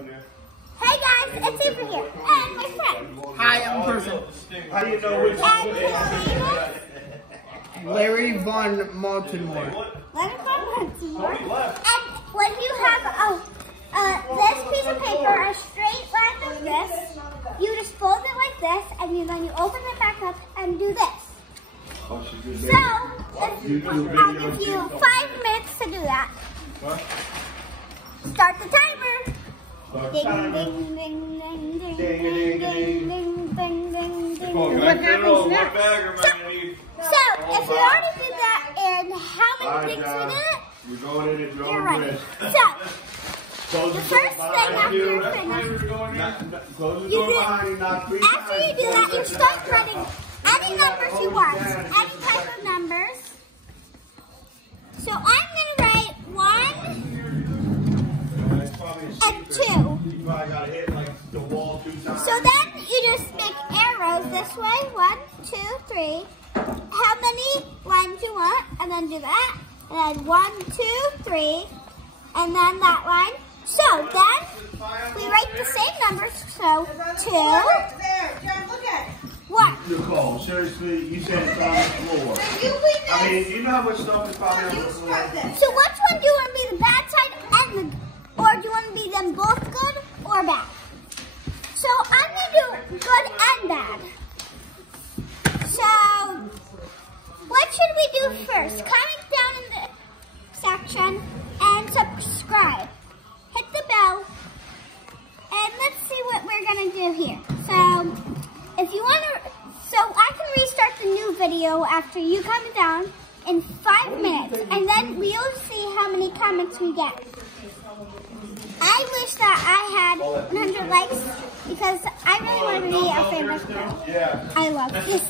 Hey guys, it's Eva here, and my friend. Hi, I'm a person. How do you know which one? Larry Von Maltonmore. Larry Von Maltonmore. And when you have this piece of paper, a straight line like this, you just fold it like this, and then you open it back up and do this. So, I'll give you 5 minutes to do that. Start the timer. Ding, ding, ding, ding, ding, ding, ding, ding, ding, ding, ding. What happens next? So, if you already did that in how many things we did it, you're ready. So, the first thing after you're finished, after you do that, you start writing any numbers you want, any type of numbers. So, I'm going to write 1 and 2. So then you just make arrows this way, 1, 2, 3. How many lines you want, and then do that. And then 1, 2, 3, and then that line. So then we write the same numbers. So 2, 1. Nicole, seriously, you said it's on the floor. I mean, you know how much stuff is probably on the floor? So which one do you want to be, the bad side and the, or do you want to be them both good or bad? So I'm going to do good and bad. So what should we do first? Comment down in the section and subscribe. Hit the bell. And let's see what we're going to do here. So if you want to, so I can restart the new video after you comment down in 5 minutes. And then we'll see how many comments we get. I wish that I had 100 likes because I really want to be a famous girl. I love this.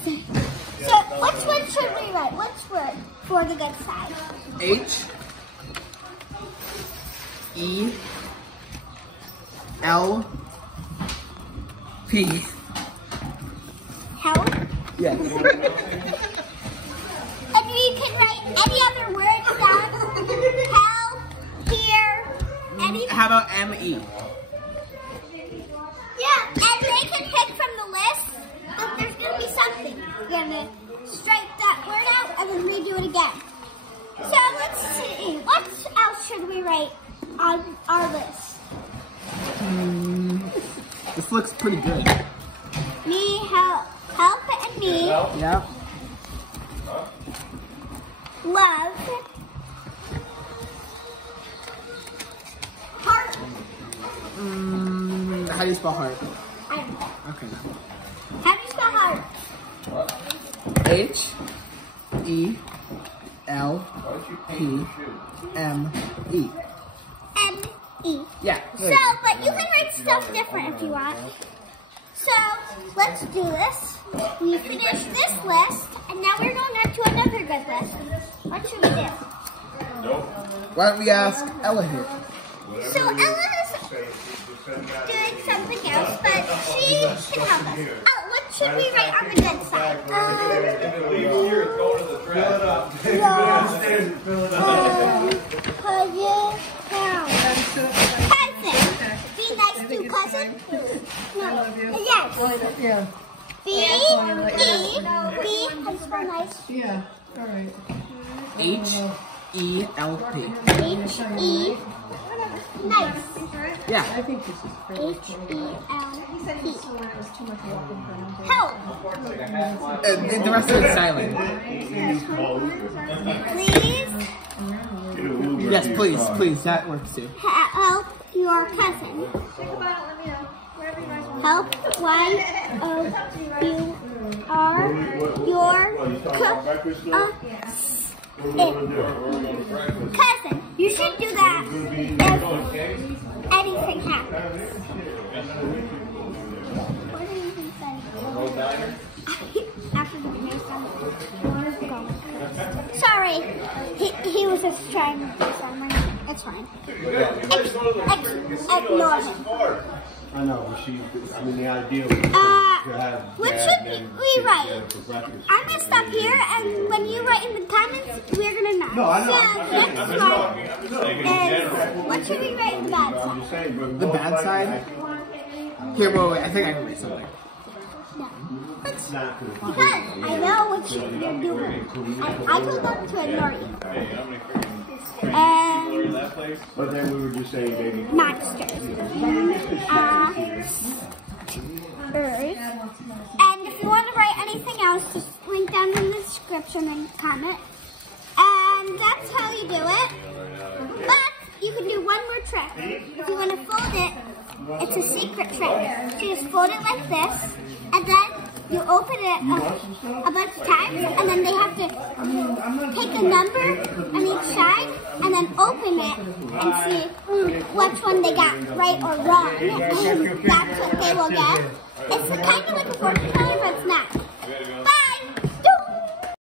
So, which one should we write? Which word for the good side? H E L P. Help? Yes. And you can write any other word down. Help, here, anything. How about M-E? Yeah, and they can pick from the list, but there's going to be something. You're going to strike that word out and then redo it again. So let's see, what else should we write on our list? This looks pretty good. Me, help and me. Yep. Love. Heart. How do you spell heart? I don't know. Okay. How do you spell heart? H-E-L-P-M-E. M-E. Yeah. So, but you can write stuff different if you want. So, let's do this. We finished this list, and now we're going on to another good list. What should we do? Why don't we ask Ella here? So, Ella is doing something else, but she can help us. Oh, what should we write on the good side? Cousin. Be nice to cousin. No. Yes. Yeah. B, and spell nice. Yeah. All right. H-E-L-P. H-E, nice. Yeah. I think this is pretty. H-E-L-P. Help. Help. And the rest of it's silent. Please Yes, please, please. That works too. help your cousin. Help Y-O-U-R your cousin. You should do that if anything happens. What do you think that after the sorry, he was just trying to do something. It's fine. Ignore him. I know, but I mean, the idea was to have what Dad should and we write? together for breakfast. I'm gonna stop here, and when you write in the comments, we're gonna know. No, I know. So next one is, what should we write in the bad I'm side? just saying, but The bad side? Here, wait, I think I can read something. It's not good. Because I know what you're doing. I told them to ignore you. And But then we were just saying, baby. monsters. Earth. And if you want to write anything else, just link down in the description and comment. And that's how you do it. But you can do one more trick. If you want to fold it, it's a secret trick. So you just fold it like this, and then you open it a bunch of times, and then they have to take a number on each side, and then open it and see which one they got right or wrong. And that's what they will get. It's kind of like a fortune teller, but it's not.